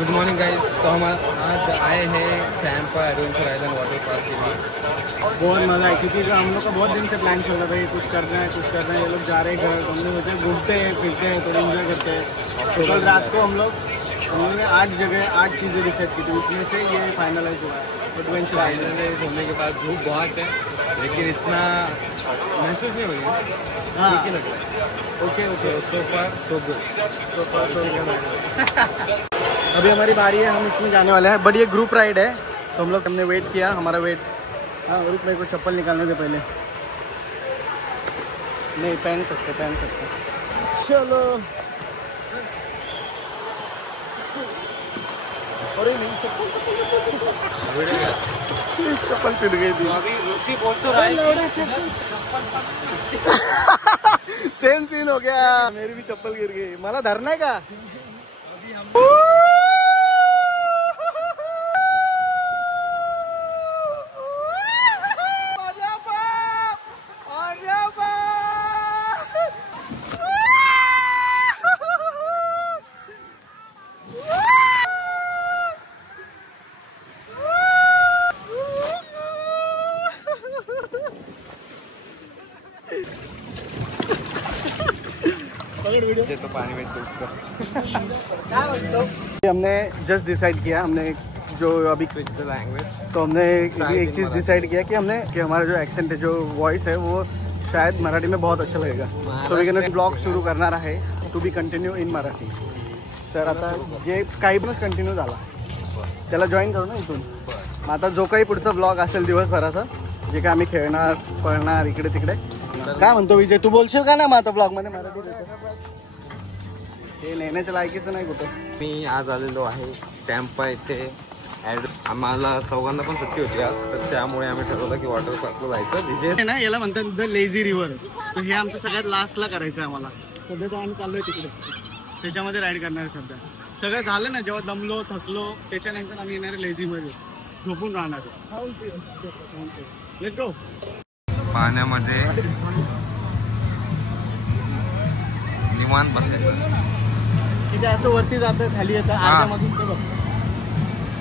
Good morning guys. तो हम आज आए हैं Tampa Adventure Island water park के लिए। बहुत मज़ा है क्योंकि हम लोग का बहुत दिन से प्लान चल रहा था, कुछ करना है कुछ करना है। ये लोग जा रहे हैं घर, हम लोग घूमते हैं फिरते हैं, थोड़ा इंजॉय करते हैं। तो कल रात को हम लोगों ने 8 जगह 8 चीज़ें डिसाइड की थी, उसमें से ये फाइनलाइज हुआ है। एडवेंचर आइलैंड होने के बाद धूप बहुत है लेकिन इतना महसूस नहीं हो रही है। हाँ ठीक ही लग रहा है। ओके सो फार सो गुड। अभी हमारी बारी है, हम इसमें जाने वाले हैं। बट ये ग्रुप राइड है तो हम लोग हमने वेट किया, हमारा वेट। हाँ ग्रुप में को चप्पल निकालने से पहले नहीं पहन सकते। चलो अरे नहीं चप्पल छूट गई थी। अभी ऋषि बोल तो रहा है सेम सीन हो गया, मेरी भी चप्पल गिर गई। मला धरना है का? अभी हम तो पानी में हमने जस्ट डिसाइड किया, हमने जो अभी लैंग्वेज तो हमने एक चीज़ डिसाइड किया कि हमारा जो एक्सेंट है, जो वॉइस है, वो शायद मराठी में बहुत अच्छा लगेगा। सो वी कैन ब्लॉग सुरू करणार आहे to be continue in Marathi. तर आता जे काही पण कंटिन्यू झाला त्याला जॉईन करू ना इथून। मग आता जो काही पुढचा ब्लॉग असेल दिवसभराचा, जे काय आम्ही खेळणार पळणार इकडे तिकडे, काय म्हणतो विजय, तू बोलशील का ना मग आता ब्लॉगमध्ये मराठी? ते नेण्याच्या लायकीचं नाही कुठं। मी आज आलेलो आहे टॅम्पा इथे। आम्हाला चौघांना पण सुट्टी होती आज, तर त्यामुळे आम्ही ठरवलं की वॉटर पार्कला जायचं। विजय ना याला म्हणतात द लेझी रिव्हर, तर हे आमचं सगळ्यात लास्टला करायचं आहे आम्हाला। सध्या तर आम्ही चाललोय तिकडे, त्याच्यामध्ये राईड करणार आहे सध्या। सगळं झालं ना, जेव्हा दमलो थकलो त्याच्यानंतर आम्ही येणार लेझीमध्ये झोपून राहणार। Let's go. पाण्यामध्ये निवांत बसायचं, तिथे असं वरती जातं खाली येतं अर्ध्यामधून ते बघ।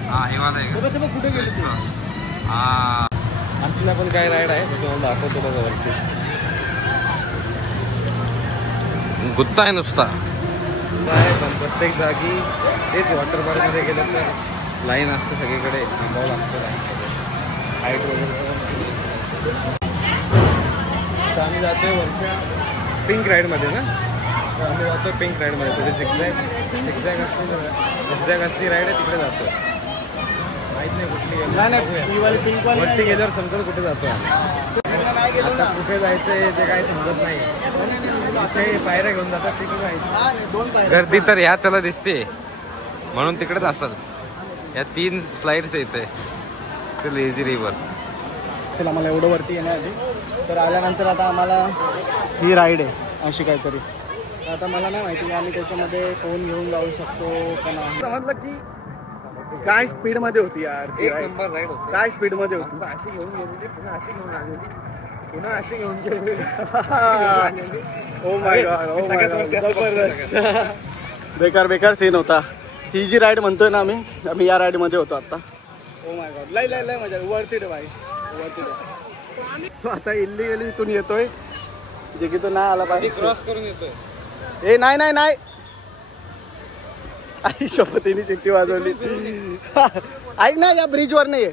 हा हे वाला आहे बघा कुठे गेले ते। हा आणखीन पण काय राईड आहे ते तुम्हाला दाखवतो बघा वरती। गुत्ता आहे नुसता आहे, पण प्रत्येक जागी तेच वॉटर पार्कमध्ये गेलं तर लाईन असते, सगळीकडे थांबावं लागतं लाईनमध्ये हाईट वगैरे। तर आम्ही जातोय वरच्या पिंक राईडमध्ये ना, तर आम्ही जातो पिंक राईडमध्ये। थोडी झिगझॅग असली राईड आहे, तिकडे जातो। माहित नाही कुठली वरती गेल्यावर समजा कुठे जातो आम्ही। आता कुठे जायचंय ते काय समजत नाही, ते पायऱ्या घेऊन जातात तिकडे जायचं। गर्दी तर ह्या चला दिसते म्हणून तिकडेच असेल। या 3 स्लाइड्स येते ते लेझी रिव्हर। असेल आम्हाला एवढं वरती येण्याआधी। तर आल्यानंतर आता आम्हाला ही राईड आहे अशी काहीतरी। आता मला नाही माहिती आम्ही त्याच्यामध्ये फोन घेऊन जाऊ शकतो का नाही। समजलं की काय स्पीड मध्ये होती यार, एक नंबर राईड होती। काय स्पीड मध्ये होती, अशी घेऊन गेलेली, पुन्हा अशी घेऊन आलेली, पुन्हा अशी घेऊन गेलेली। ओ माय गॉड, बेकार सीन होता। ही जी राईड म्हणतोय ना आम्ही या राईड मध्ये होतो आता। ओ माय गॉड, लय मजा, वरती भाई वरती। तो आता इल्लीगली इथून येतोय, जे की तो नाही आला पाहिजे, क्रॉस करून येतोय। ए नाही आई शपथीने चिठ्ठी वाजवली। ऐक ना, या ब्रिजवर नाही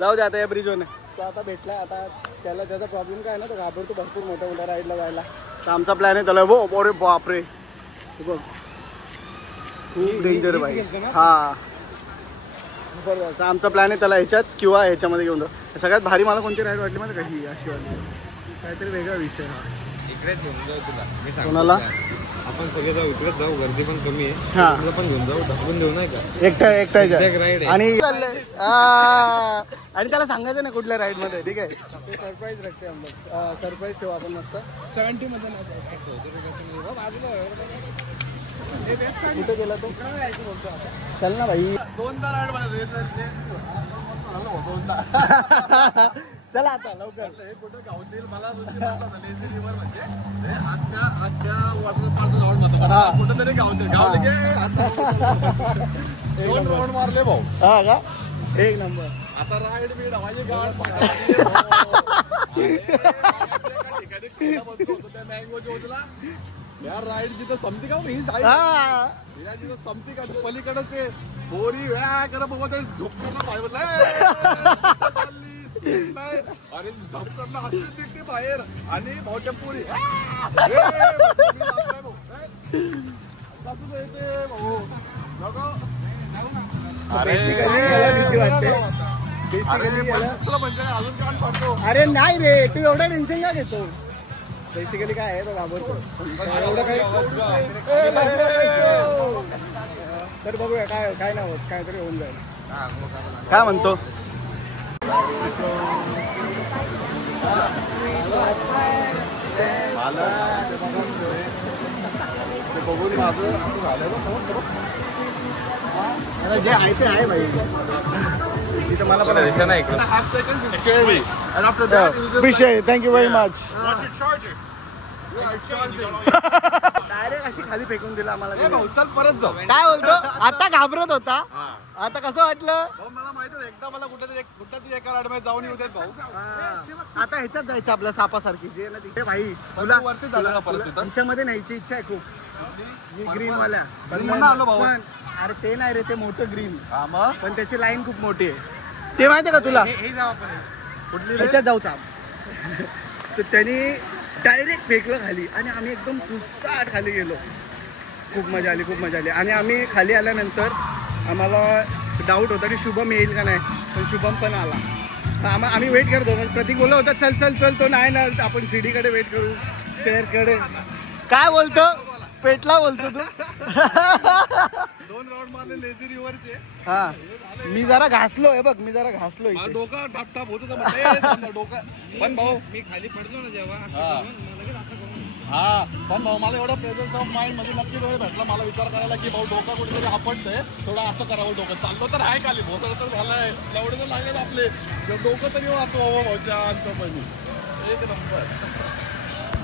जाऊ दे आता, या ब्रिजवर नाही। तो आता भेटला, आता त्याचा प्रॉब्लेम काय ना, तो घाबरतो भरपूर मोठ्या राईडला जायला। तर आमचा प्लॅन आहे त्याला, वो अरे बापरे बघ खूप डेंजर आहे भाई। हा बरोबर, आमचा प्लॅन आहे त्याला ह्याच्यात किंवा ह्याच्यामध्ये घेऊन जाऊ। सगळ्यात भारी मला कोणती राईड वाटली माहिती का, ही अशी वाटली, काहीतरी वेगळा विषय। इकडेच घेऊन जाऊ तुला, मी सांगतो कोणाला? आपण सगळे जाऊ, इकडेच जाऊ, गर्दी पण कमी आहे। हा तुला पण घेऊन जाऊ, ढकलून देऊ नाही का, एकटा राईड आहे। आणि त्याला सांगायचं ना कुठल्या राईड मध्ये, ठीक आहे? सरप्राईज रखते हम लोग, सरप्राईज ठेवू आपण मस्त। 70 मध्ये कुठे गेला तो, चल ना भाई। 2दा राईड चला आता लवकर. कुठं गावतील मला लेझी रिव्हर म्हणजे आजच्या वॉटर पार्क राऊंड म्हणतो कुठं तरी गावतील दोन राऊंड मारले भाऊ. हा का एक नंबर. आता राईड बीड माझी गाड ठिकाणी होतो त्या मँगो जोजला या राईड जिथं समती का ही जिथं समती का पलीकडे ते बोरी वेळा करा बघा ते झोपताना पाहिजे अरे झोपताना असते दिसते बाहेर आणि भाऊच्या पोरी भाऊ नको. अरे नाही रे तू एवढा टेन्शन का घेतो. बेसिकली काय आहे तो घाबरतो एवढं काही. तर बघूया काय काय नाही होत काहीतरी होऊन जाईल. काय म्हणतो बघून माझं झालं जे आहे ते आहे भाई. तिथं मला पण विषय. Thank you very much. डायरेक्ट अशी खाली फेकून दिला आम्हाला. चल परत जाऊ. काय बोलतो आता घाबरत होता आता कसं वाटलं. मला माहिती एकदा मला कुठेतरी एका राडमध्ये जाऊन येऊ देत भाऊ. आता ह्याच्यात जायचं आपल्या सापासारखी जे ना तिथे भाई तुला वरती झालं का परत तिथं ह्याच्यामध्ये न्यायची इच्छा आहे खूप. ग्रीन वाल्या आलो भाऊ. अरे ते नाही रे ते मोठं ग्रीन मग पण त्याची लाईन खूप मोठी आहे. ते माहितीये का तुला कुठली ह्याच्यात जाऊ चाप. तर त्यांनी डायरेक्ट फेकलं खाली आणि आम्ही एकदम सुसाट खाली गेलो. खूप मजा आली खूप मजा आली. आणि आम्ही खाली आल्यानंतर आम्हाला डाऊट होता की शुभम येईल का नाही पण शुभम पण आला. आम्ही वेट करतो. प्रतीक बोलला होता चल चल चल तो नाही ना आपण सीडीकडे वेट करू स्टेअरकडे. काय बोलतो पेटला बोलतो तू. 2 राऊंड मारले लेझी रिव्हरचे. हा मी जरा घासलो आहे बघ मी जरा घासलो इथे. डोका टाप टाप होत डोका. पण भाऊ मी खाली पडलो ना जेव्हा हा पण भाऊ मला एवढा प्रेझेंस ऑफ माइंड मध्ये नक्की वेळ भेटला मला विचार करायला की भाऊ डोका कुठेतरी आपटतंय थोडं असं करावं. डोकं चाललो तर आहे खाली भोसड तर झालाय एवढे तर लागेल आपले डोकं तरी वाचतो बाबा भाऊ शांतपणे. एक नंबर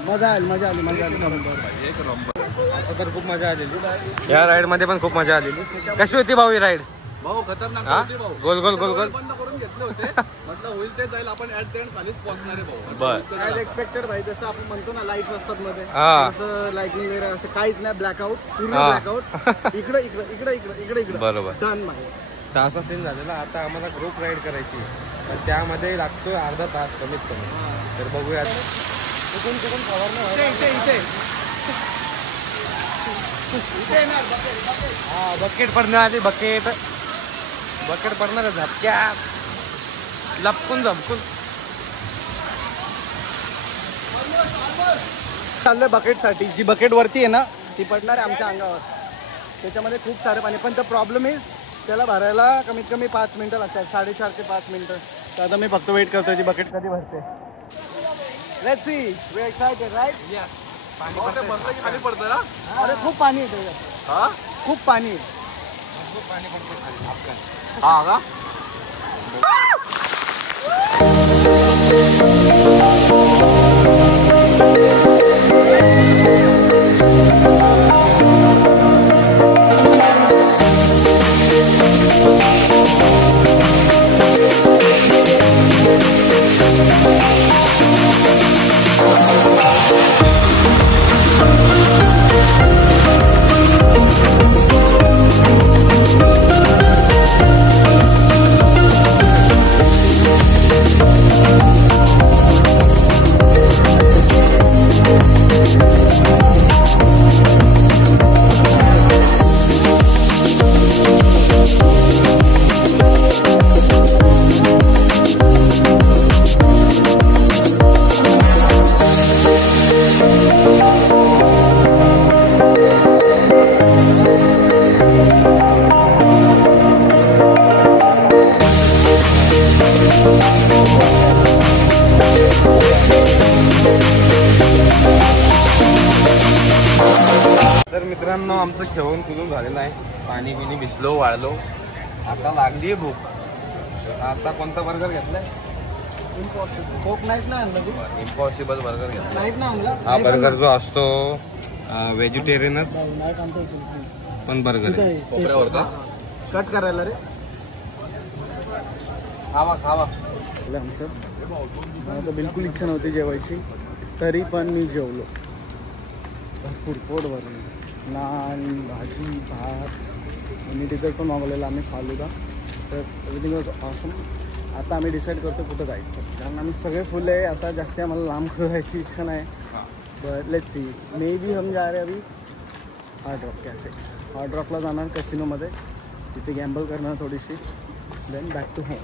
मजा आली मजा आली मजा आली. एक नंबर. आता तर खूप मजा आलेली या राईड मध्ये पण खूप मजा आलेली. कशी होती भाऊ ही राईड. भाऊ खतरनाक होती भाऊ. गोल गोल गोल गोल बंद करून घेतले होते म्हटलं होईल ते जाईल आपण ऍट द एंड खालीच पोहोचणार आहे भाऊ. बर काय एक्सपेक्टेड भाई जसं आपण म्हणतो ना लाईट्स असतात मध्ये हा. असं लाईटनिंग वगैरे असं काहीच नाही. ब्लॅकआउट पूर्ण ब्लॅकआउट. इकडे इकडे इकडे इकडे इकडे इकडे बरोबर डन भाई. तासा सीन झालेला. आता आम्हाला ग्रुप राईड करायची पण त्यामध्ये लागतोय अर्धा तास कमीत कमी. तर बघूया कुठून कुठून फवारणी इथे इथे हा बकेट पडणार आधी बकेट पडणार झपक्या लपकून झपकून चाललंय बकेट साठी. जी बकेट वरती आहे ना ती पडणार आहे आमच्या अंगावर. त्याच्यामध्ये खूप सारे पाणी पण द प्रॉब्लेम इज त्याला भरायला कमीत कमी 5 मिनिटं लागतात. 4.5 ते 5 मिनिटं. तर आता मी फक्त वेट करतोय ती बकेट कधी भरते. Let's see we are excited right. खाली पडतं ना. अरे खूप पाणी आहे त्याच्यात. खूप पाणी आहे. हा का तर मित्रांनो आमचं खेळून कुदून झालेलं आहे. पाणी बिनी भिजलो वाळलो. आता लागली भूक. आता कोणता बर्गर घेतलाय इम्पॉसिबल कोक नाहीत ना आणलं तू इम्पॉसिबल बर्गर घ्या. नाहीत ना आणला हा बर्गर जो असतो व्हेजिटेरियनच नाही खातो प्लीज पण बर्गर आहे. कोपऱ्यावर का? कट करायला रे खावा खावा. आमचं मला तर बिलकुल इच्छा नव्हती जेवायची तरी पण मी जेवलो भरपूर पोट भरलं. नान भाजी भात आणि डिझर्ट पण मागवलेला आम्ही फालुदा. तर एव्हरीथिंग वॉज ऑसम. आता आम्ही डिसाईड करतो कुठं जायचं कारण आम्ही सगळे फुल आहे. आता जास्त आम्हाला लांब जायची इच्छा नाही. But let's see maybe हम जा रहे अभी हार्ड रॉक कॅफे. हार्ड रॉकला जाणार कॅसिनोमध्ये तिथे गॅम्बल करणार थोडीशी देन बॅक टू होम.